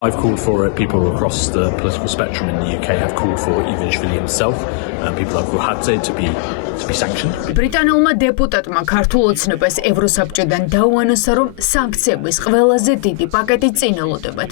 I've called for it. People across the political spectrum in the UK have called for Ivanishvili himself and people like Ruhadze to be sanctioned. ბრიტანულმა დეპუტატმა ქართულ ოცნებას ევროსაბჭოდან დაუანონსა, რომ სანქციების ყველაზე დიდი პაკეტი წინ ელოდებათ.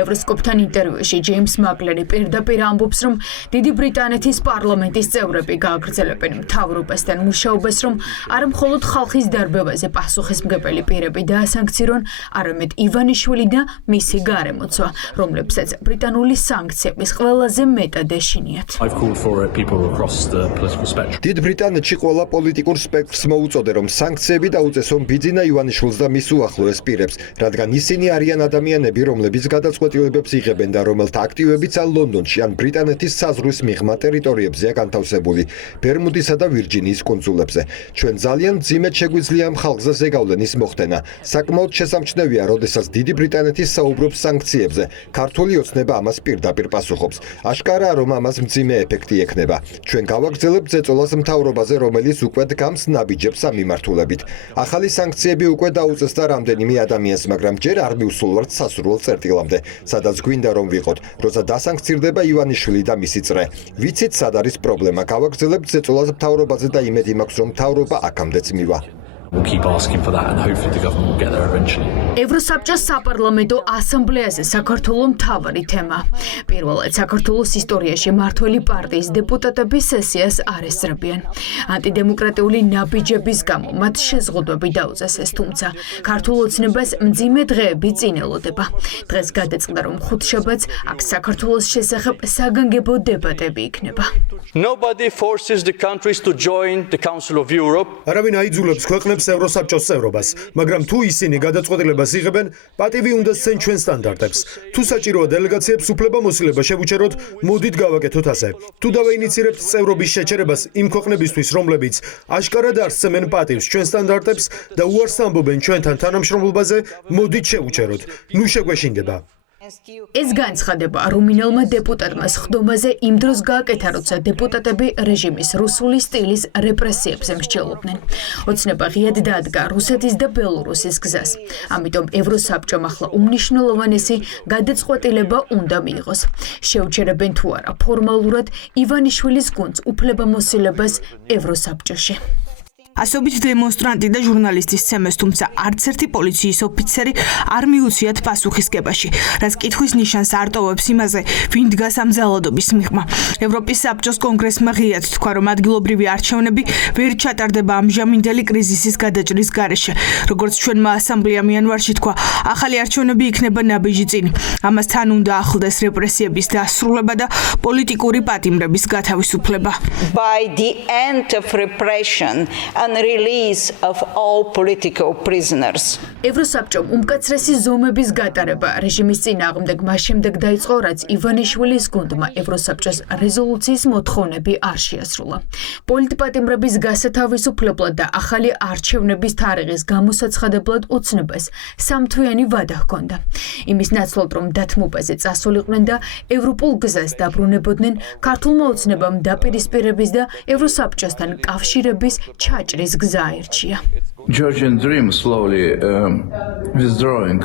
ევროსკოპთან ინტერვიუში ჯეიმს მაკლერი პირდაპირ ამბობს, რომ დიდი ბრიტანეთის პარლამენტის წევრები გააგრძელებენ მთავრობასთან მუშაობას, რომ არა მხოლოდ ხალხის დარბევაზე პასუხისმგებელი პირები დაასანქცირონ, არამედ ივანიშვილი და მისი გარემოცვა, რომლებსაც ბრიტანული სანქციების ყველაზე მეტად ეშინიათ. I've called for it. People across the political spectrum. დიდ ბრიტანეთში ყველა პოლიტიკურ სპექტრს მოუწოდე, რომ სანქციები დაუწესონ ბიძინა ივანიშვილს და მის უახლოეს პირებს, რადგან ისინი არიან ადამიანები, რომლებიც გადაწყვეტილებებს იღებენ და რომელთა აქტივებიც ან ლონდონში, ან ბრიტანეთის საზღვრის მიღმა ტერიტორიებზეა განთავსებული, ბერმუდისა და ვირჯინიის კუნძულებზე. ჩვენ ძალიან მძიმედ შეგვიძლია ამ ხალხზე ზეგავლენის მოხდენა. საკმაოდ შესამჩნევია, როდესაც დიდი ბრიტანეთის საუბრობს სანქციებზე. ქართული ოცნება ამას პირდაპირ პასუხობს. აშკარაა, რომ ამას მძიმე ეფექტი ექნება. ჩვენ გავაგრძელებთ ზეწოლას მთავრობაზე, რომელიც უკვე დგამს ნაბიჯებს ამ მიმართულებით. ახალი სანქციები უკვე დაუწესდა რამდენიმე ადამიანს, მაგრამ ჯერ არ მივსულვართ სასურველ წერტილამდე, სადაც გვინდა რომ ვიყოთ, როცა დასანქცირდება ივანიშვილი და მისი წრე. ვიცით, სად არის პრობლემა. გავაგრძელებთ ზეწოლას მთავრობაზე და იმედი მაქვს, რომ მთავრობა აქამდეც მივა. We'll keep asking for that and hopefully the government will get there eventually. ევროსაბჭოს საპარლამენტო ასამბლეაზე საქართველოს მთავარი თემა. პირველად საქართველოს ისტორიაში მართველი პარტიის დეპუტატები სესიას არ ესწრებიან. ანტიდემოკრატიული ნაბიჯების გამო მათ შეზღუდვები დაუწესეს, თუმცა ქართულ ოცნებას მძიმე დღეები წინ ელოდება. დღეს გადაწყდა, რომ ხუთშაბათს აქ საქართველოს შესახებ საგანგებო დებატები იქნება. Nobody forces the countries to join the Council of Europe. არავინ აიძულებს ქვეყნებს ევროსაბჭოს წევრობას, მაგრამ თუ ისინი გადაწყვეტილებას იღებენ, პატივი უნდა სცენ ჩვენ სტანდარტებს. თუ საჭიროა დელეგაციებს უფლებამოსილება შევუჩეროთ, მოდით გავაკეთოთ ასე. თუ დავაინიცირებთ წევრობის შეჩერებას იმ ქვეყნებისთვის, რომლებიც აშკარად არ სცემენ პატივს ჩვენ სტანდარტებს და უარს ამბობენ ჩვენთან თანამშრომლობაზე, მოდით შევუჩეროთ. ნუ შეგვეშინდება. ეს განცხადება რუმინელმა დეპუტატმა სხდომაზე იმ დროს გააკეთა, როცა დეპუტატები რეჟიმის რუსული სტილის რეპრესიებზე მსჯელობდნენ. ოცნება ღიად დადგა რუსეთის და ბელორუსის გზას. ამიტომ ევროსაბჭომ ახლა უმნიშვნელოვანესი გადაწყვეტილება უნდა მიიღოს. შეუჩერებენ თუ არა ფორმალურად ივანიშვილის გუნდს უფლებამოსილებას ევროსაბჭოში. ასობით დემონსტრანტი და ჟურნალისტის სცემეს, თუმცა არც ერთი პოლიციის ოფიცერი არ მიუციათ პასუხისგებაში, რაც კითხვის ნიშანს არტოვებს იმაზე, ვინ დგას ამ ძალადობის მიღმა. ევროპის საბჭოს კონგრესმა ღიად თქვა, რომ ადგილობრივი არჩევნები ვერ ჩატარდება ამჟამინდელი კრიზისის გადაჭრის გარეშე. როგორც ჩვენმა ასამბლეამ იანვარში თქვა, ახალი არჩევნები იქნება ნაბიჯი წინ. ამასთან უნდა ახლდეს რეპრესიების დასრულება და პოლიტიკური პატიმრების გათავისუფლება. By the end of repression and release of all political prisoners. ევროსაბჭომ უმკაცრესი ზომების გატარება რეჟიმის წინააღმდეგ მას შემდეგ დაიწყო, რაც ივანიშვილის გუნდმა ევროსაბჭოს რეზოლუციის მოთხოვნები არ შეასრულა. პოლიტპატიმრების გასათავისუფლებლად და ახალი არჩევნების თარიღის გამოსაცხადებლად ოცნებას სამთვიანი ვადა ჰქონდა. იმის ნაცვლად, რომ დათმობაზე წასულიყვნენ და ევროპულ გზას დაბრუნებოდნენ, ქართულმა ოცნებამ დაპირისპირების და ევროსაბჭოსთან კავშირების ჩაჭრის გზა აირჩია. Georgian dream slowly withdrawing.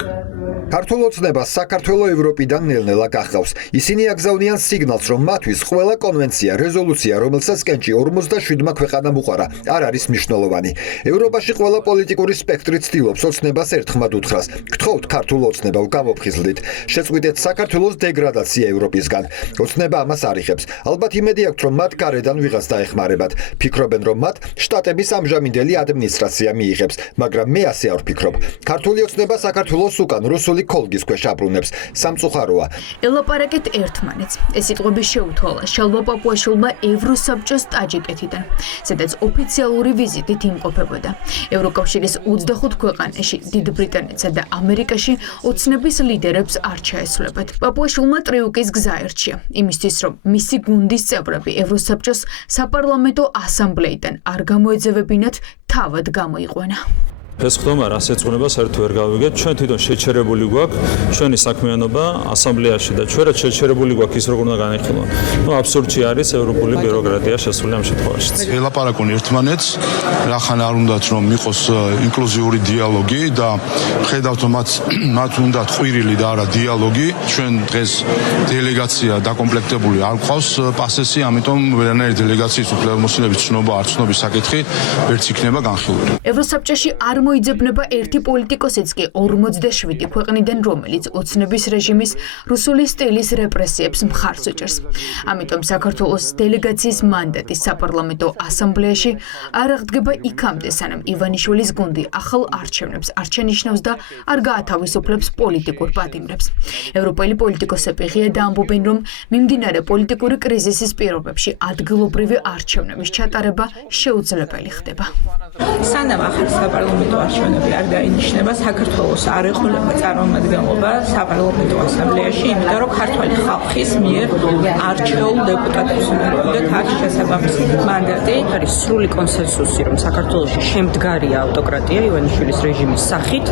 ქართულ ოცნებას საქართველოს ევროპიდან ნელ-ნელა გახავს. ისინი აგზავნიან სიგნალს, რომ მათთვის ყველა კონვენცია, რეზოლუცია, რომელსაც კენჭი 47-მა ქვეყანამ უყარა, არ არის მნიშვნელოვანი. ევროპაში ყველა პოლიტიკური სპექტრი ცდილობს ოცნებას ერთხმად უთხრას. გთხოვთ ქართულ ოცნებავ, გამოფხიზლდით. შეწყვიტეთ საქართველოს დეგრადაცია ევროპისგან. ოცნება ამას არ იხებს. ალბათ იმედი აქვთ, რომ მათ გარედან ვიღაც დაეხმარებათ. ფიქრობენ, რომ მათ შტატების ამჟამინდელი ადმინისტრაცია მიიღებს, მაგრამ მე ასე არ ვფიქრობ. ქართული ოცნება საქართველოს უკან რუსული კოლგის ქვეშ აბრუნებს. სამწუხაროა. ელაპარაკეთ ერთმანეთს. ეს სიტყვები შეუთვალა შალვა პაპუაშვილმა ევროსაბჭოს ტაჯიკეთიდან, სადაც ოფიციალური ვიზიტით იმყოფებოდა. ევროკავშირის 25 ქვეყანაში, დიდ ბრიტანეთსა და ამერიკაში ოცნების ლიდერებს არ ჩაესვლებათ. პაპუაშვილმა ტრიუკის გზა აირჩია, იმისთვის, რომ მისი გუნდის წევრები ევროსაბჭოს საპარლამენტო ასამბლეიდან არ გამოეძევებინათ, თავად გამოიყვანა. ეს ხდომა რას ეძღვნება საერთოდ ვერ გავიგეთ. ჩვენ თვითონ შეჩერებული გვაქვს ჩვენი საქმიანობა ასამბლეაში და ჩვენ რაც შეჩერებული გვაქვს ის როგორ უნდა განიხილონ. აბსურდში არის ევროპული ბიუროკრატია შესული ამ შემთხვევაში. ელაპარაკონ ერთმანეთს, რახან არ უნდათ რომ იყოს ინკლუზიური დიალოგი და ხედავთ რომ მათ უნდათ ყვირილი და არა დიალოგი. ჩვენ დღეს დელეგაცია დაკომპლექტებული არ გვყავს პასესი, ამიტომ ვერანაირი დელეგაციის უფლებამოსილების ცნობა არ ცნობის საკითხი ვერც იქნება განხილული. ევროსაბჭოში არ მოიძებნება ერთი პოლიტიკოსიც კი 47 ქვეყნიდან, რომელიც ოცნების რეჟიმის რუსული სტილის რეპრესიებს მხარს უჭერს. ამიტომ საქართველოს დელეგაციის მანდატი საპარლამენტო ასამბლეაში არ აღდგება იქამდე, სანამ ივანიშვილის გუნდი ახალ არჩევნებს არ შენიშნავს და არ გაათავისუფლებს პოლიტიკურ პატიმრებს. ევროპელი პოლიტიკოსები ღიად ამბობენ, რომ მიმდინარე პოლიტიკური კრიზისის პირობებში ადგილობრივი არჩევნების ჩატარება შეუძლებელი ხდება. სანამ ახალი საპარლამენტო არჩევნები არ დაინიშნება, საქართველოს არ ეყოლება წარმომადგენლობა საპარლამენტო ასამბლეაში, იმიტომ რომ ქართველი ხალხის მიერ არჩეულ დეპუტატებს უნდა ჰქონდეთ აქ შესაბამისი მანდატი. არის სრული კონსენსუსი, რომ საქართველოში შემდგარია ავტოკრატია ივანიშვილის რეჟიმის სახით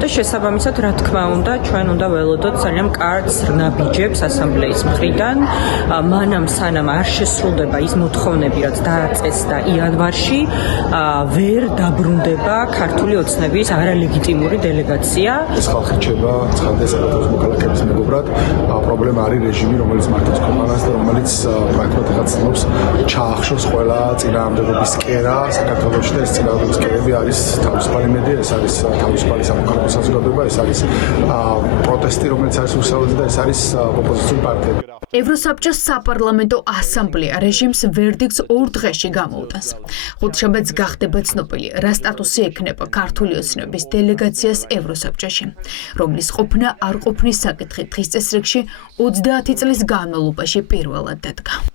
და შესაბამისად, რა თქმა უნდა, ჩვენ უნდა ველოდოთ ძალიან კარგ ზრნაბიჯებს ასამბლეის მხრიდან, მანამ სანამ არ შესრულდება ის მოთხოვნები, რაც დააწესდა იანვარში, ვერ დაბრუნდება ქართული ოცნების არალეგიტიმური დელეგაცია. ეს ხალხი რჩება ცხადე საქართველოს მოქალაქეების მეგობრად. პრობლემა არის რეჟიმი, რომელიც მართავს ქვეყანას და რომელიც პრაქტიკულად ცდილობს ჩაახშოს ყველა წინააღმდეგობის კერა საქართველოში და ეს წინააღმდეგობის კერები არის თავისუფალი მედია, ეს არის თავისუფალი სამოქალაქო საზოგადოება, ეს არის პროტესტი, რომელიც არის უსწავლელი და ეს არის ოპოზიციური პარტიები. ევროსაბჭოს საპარლამენტო ასამბლეა რეჟიმს ვერდიქტს 2 დღეში გამოუტანს. ხუთშაბათს გახდება ცნობილი, რა სტატუსი ექნება ქართული ოცნების დელეგაციას ევროსაბჭოში, რომლის ყოფნა არ ყოფნის საკითხი დღის წესრიგში 30 წლის განმავლობაში პირველად დადგა.